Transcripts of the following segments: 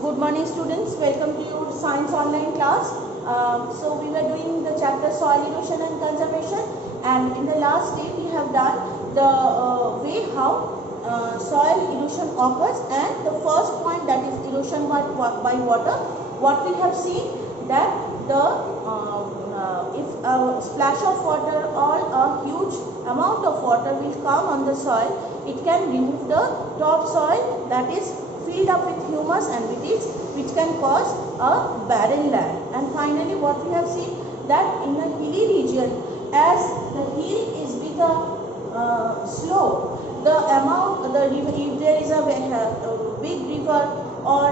Good morning students, welcome to your science online class. So we were doing the chapter soil erosion and conservation, and in the last day we have done the way how soil erosion occurs, and the first point, that is erosion by water. What we have seen, that the if a splash of water or a huge amount of water will come on the soil, it can remove the topsoil that is filled up with humus and with it, which can cause a barren land. And finally, what we have seen, that in a hilly region, as the hill is become slope, the amount, the river, if there is a big river or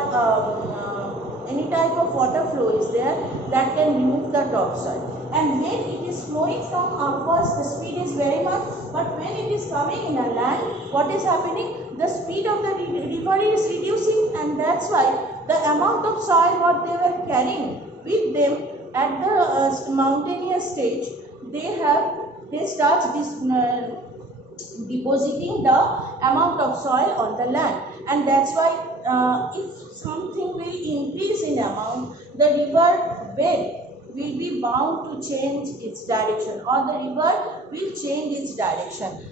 any type of water flow is there, that can remove the topsoil. And when it is flowing from upwards, the speed is very much, but when it is coming in a land, what is happening? The speed of the river is reducing, and that's why the amount of soil what they were carrying with them at the mountainous stage, they start depositing the amount of soil on the land, and that's why if something will increase in amount, the river bed will be bound to change its direction, or the river will change its direction.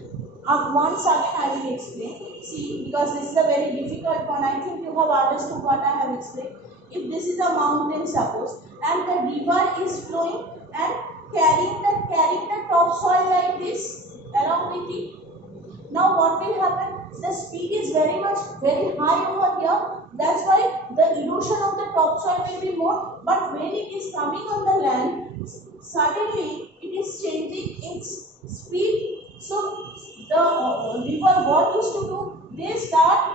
Once again I will explain. See, because this is a very difficult one, I think you have understood what I have explained. If this is a mountain, suppose, and the river is flowing and carrying the topsoil like this along with it, now what will happen? The speed is very high over here. That's why the erosion of the topsoil will be more. But when it is coming on the land, suddenly it is changing its speed. So the river, what used to do? They start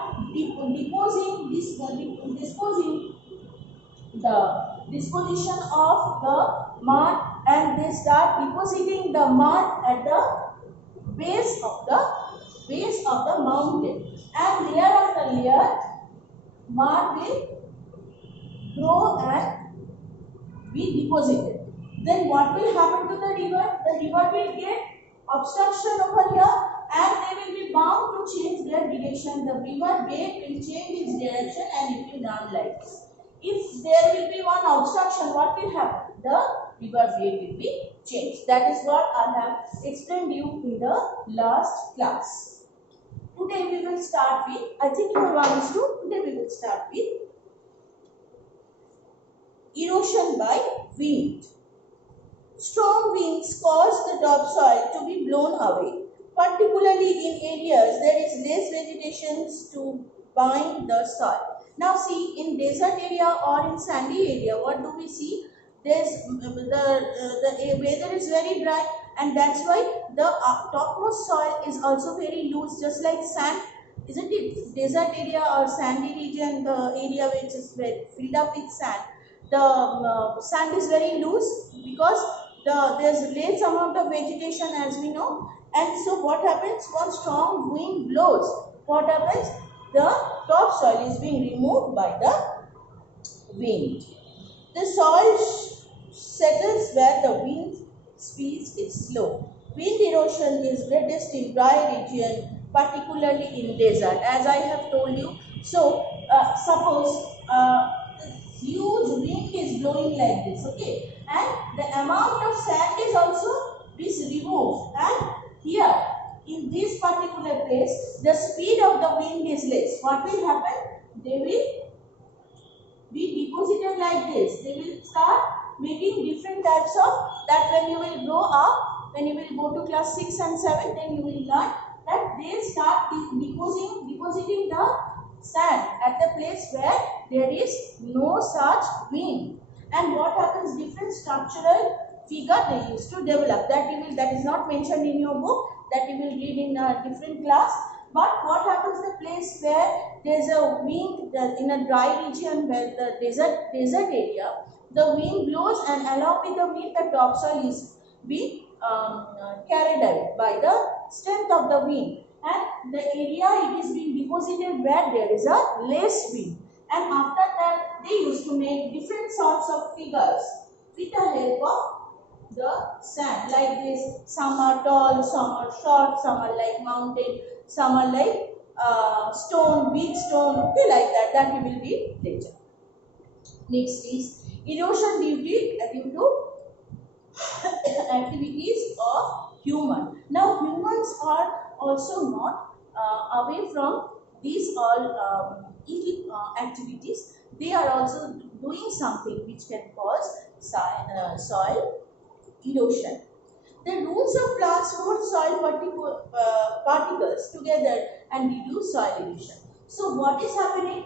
disposition of the mud, and they start depositing the mud at the base of the mountain, and layer after layer mud will grow and be deposited. Then what will happen to the river? The river will get obstruction over here, and they will be bound to change their direction. The river bed will change its direction and it will run like this. If there will be one obstruction, what will happen? The river bed will be changed. That is what I have explained you in the last class. Today we will start with, I think you have understood, today we will start with erosion by wind. Strong winds cause the topsoil to be blown away, particularly in areas there is less vegetation to bind the soil. Now see, in desert area or in sandy area, what do we see? There's the weather is very dry, and that's why the topmost soil is also very loose, just like sand, isn't it? Desert area or sandy region, the area which is filled up with sand, the sand is very loose because there's less amount of vegetation, as we know. And so what happens? When strong wind blows, what happens? The topsoil is being removed by the wind. The soil settles where the wind speed is slow. Wind erosion is greatest in dry region, particularly in desert, as I have told you. So suppose huge wind is blowing like this, okay, and the amount of sand is also removed, and here in this particular place the speed of the wind is less. What will happen? They will be deposited like this. They will start making different types of, that when you will grow up, when you will go to class 6 and 7, then you will learn that they start depositing the sand at the place where there is no such wind. And what happens? Different structural figure they used to develop. That is not mentioned in your book. That you will read in a different class. But what happens? The place where there is a wind, in a dry region, where the desert area, the wind blows, and along with the wind, the topsoil is being carried away by the strength of the wind. And the area it is being deposited where there is a less wind. And after that, they used to make different sorts of figures with the help of the sand, like this. Some are tall, some are short, some are like mountain, some are like stone, big stone, okay, like that. That we will read later. Next is erosion due to activities of human. Now humans are also not away from these all activities. They are also doing something which can cause soil erosion. The roots of plants hold soil particles together and reduce soil erosion. So what is happening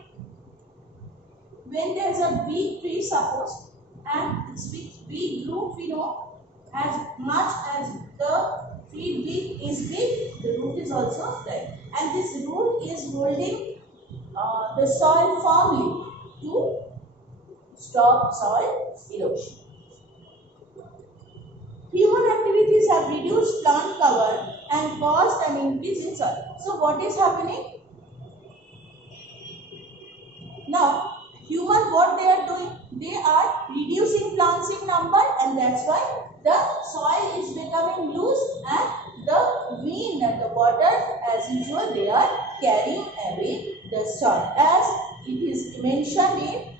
when there is a big tree, suppose, and this big root, we know, as much as the tree is big, the root is also big, and this root is holding the soil firmly to stop soil erosion. Human activities have reduced plant cover and caused an increase in soil. So what is happening? Now, human, what they are doing? They are reducing plants in number, and that's why the soil is becoming loose, and the wind and the water, as usual, they are carrying away the soil. As it is mentioned in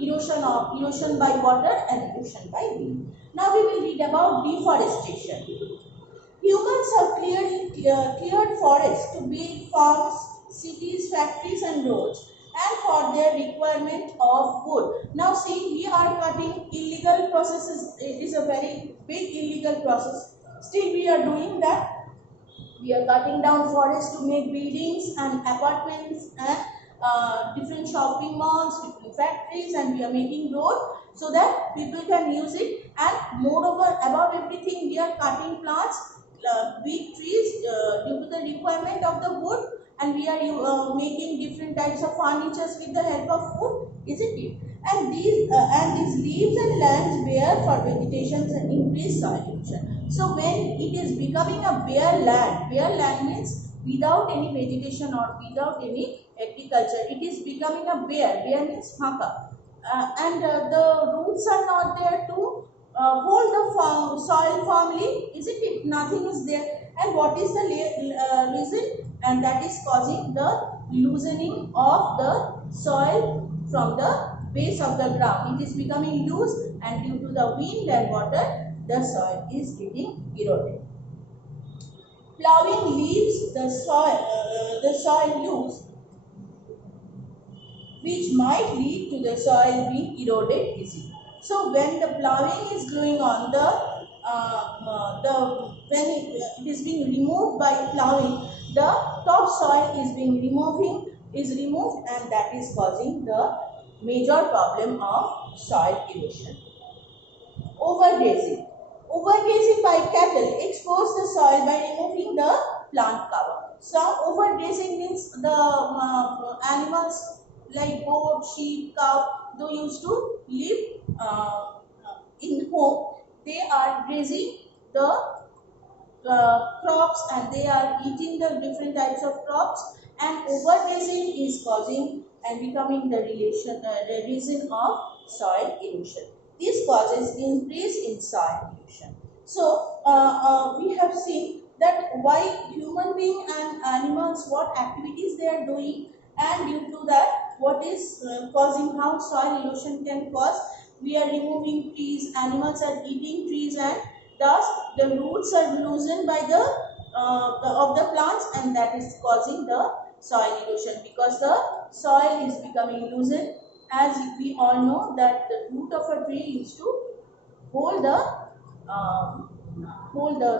erosion by water and erosion by wind. Now we will read about deforestation. Humans have cleared forests to build farms, cities, factories and roads, and for their requirement of wood. Now see, we are cutting illegal processes. It is a very big illegal process. Still we are doing that. We are cutting down forests to make buildings and apartments and different shopping malls, different factories, and we are making road so that people can use it. And moreover, above everything, we are cutting plants, big trees due to the requirement of the wood, and we are making different types of furnitures with the help of wood, isn't it? And these leaves and lands bare for vegetation and increase soil erosion. So when it is becoming a bare land means without any vegetation or without any agriculture, it is becoming a bare means phaka, and the roots are not there to hold the soil firmly, isn't it? Nothing is there. And what is the reason? And that is causing the loosening of the soil from the base of the ground. It is becoming loose, and due to the wind and water, the soil is getting eroded. Plowing leaves the soil loose, which might lead to the soil being eroded easily. So when the plowing is going on, when it is being removed by plowing, the topsoil is being removed, and that is causing the major problem of soil erosion. Overgrazing. Overgrazing by cattle expose the soil by removing the plant cover. So overgrazing means the animals like goat, sheep, cow, they used to live in home. They are grazing the crops, and they are eating the different types of crops, and overgrazing is causing and becoming the reason of soil erosion. This causes increase in soil erosion. So we have seen that why human being and animals, what activities they are doing, and due to that what is causing, how soil erosion can cause. We are removing trees, animals are eating trees, and thus the roots are loosened by the of the plants, and that is causing the soil erosion, because the soil is becoming loosened. As we all know that the root of a tree used to hold the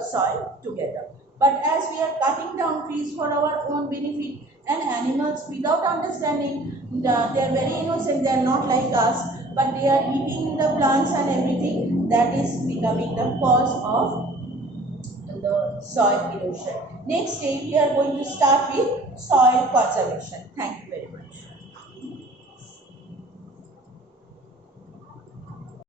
soil together. But as we are cutting down trees for our own benefit, and animals without understanding, they are very innocent, they are not like us, but they are eating the plants and everything, that is becoming the cause of the soil erosion. Next day we are going to start with soil conservation. Thank you very much.